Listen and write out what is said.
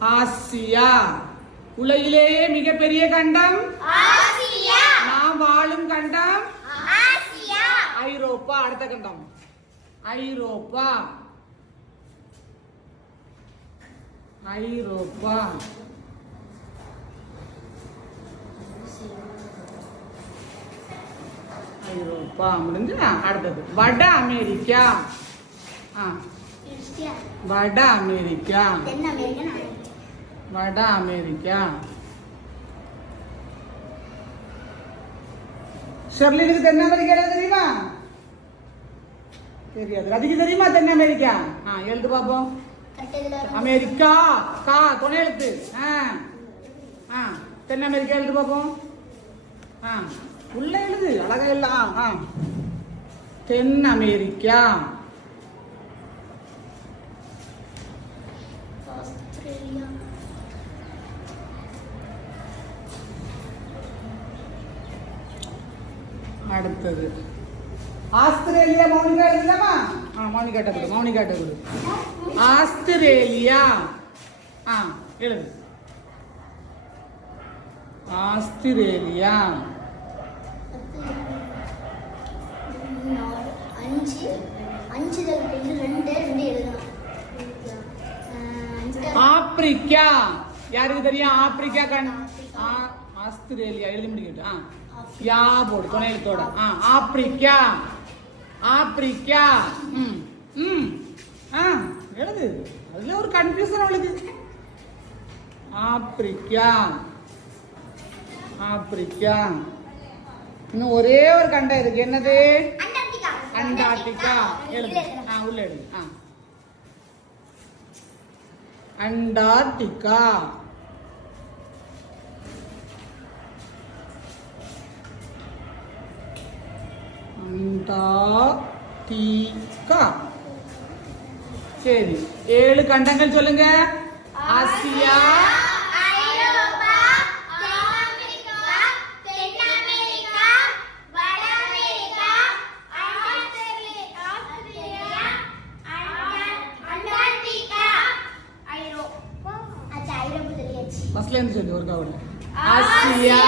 Asia. உலகிலேயே மிகப்பெரிய கண்டம் ஆசியா. நாம் வாழும் கண்டம் ஆசியா. ஐரோப்பா. அடுத்த கண்டம் ஐரோப்பா. ஐரோப்பா. ஐரோப்பா முடிஞ்சா அடுத்தது வட அமெரிக்கா. வட அமெரிக்கா. வட அமெரிக்கா. ஷெர்லினுக்கு தென் அமெரிக்கா தெரியுமா? தெரியாது. அதுக்கு தெரியுமா தென் அமெரிக்கா? எழுது பாப்போம். அமெரிக்கா கா துணை எழுத்து. தென் அமெரிக்கா எழுது பாப்போம். உள்ள எழுது அழகா எல்லாம். தென் அமெரிக்கா. அடுத்தது ஆஸ்திரேலியா. மௌனிகா எழுதலாமா? மௌனிகாட்ட கொடு. மௌனிகாட்ட கொடு. ஆஸ்திரேலியா. எழுது. ஆஸ்திரேலியா. ஆப்பிரிக்கா. யாருக்கு தெரியும்? ஆப்பிரிக்கா கண். ஆஸ்திரேலியா எழுதி முடிக்கிட்டு யா போடு துணை எழுத்தோட. ஆப்பிரிக்கா. ஆப்பிரிக்கா. எழுது. அதுல ஒரு கன்ஃபியூஷன் அவளுக்கு. ஆப்பிரிக்கா. ஆப்பிரிக்கா. இன்னும் ஒரே ஒரு கண்டம் இருக்கு. என்னது? அண்டார்டிகா. எழுது. உள்ள எழுது. அண்டார்டிகா. அண்டார்டிகா. சரி, 7 கண்டங்கள் சொல்லுங்க. ஆசியா, ஐரோப்பா, ஆப்பிரிக்கா, தென் அமெரிக்கா, வட அமெரிக்கா, ஆஸ்திரேலியா, அண்டார்டிகா, ஐரோப்பா. ஐரோப்பா தெரியாச்சு. ஃபர்ஸ்ட்ல இருந்து சொல்லு ஒரு கவுல. ஆசியா,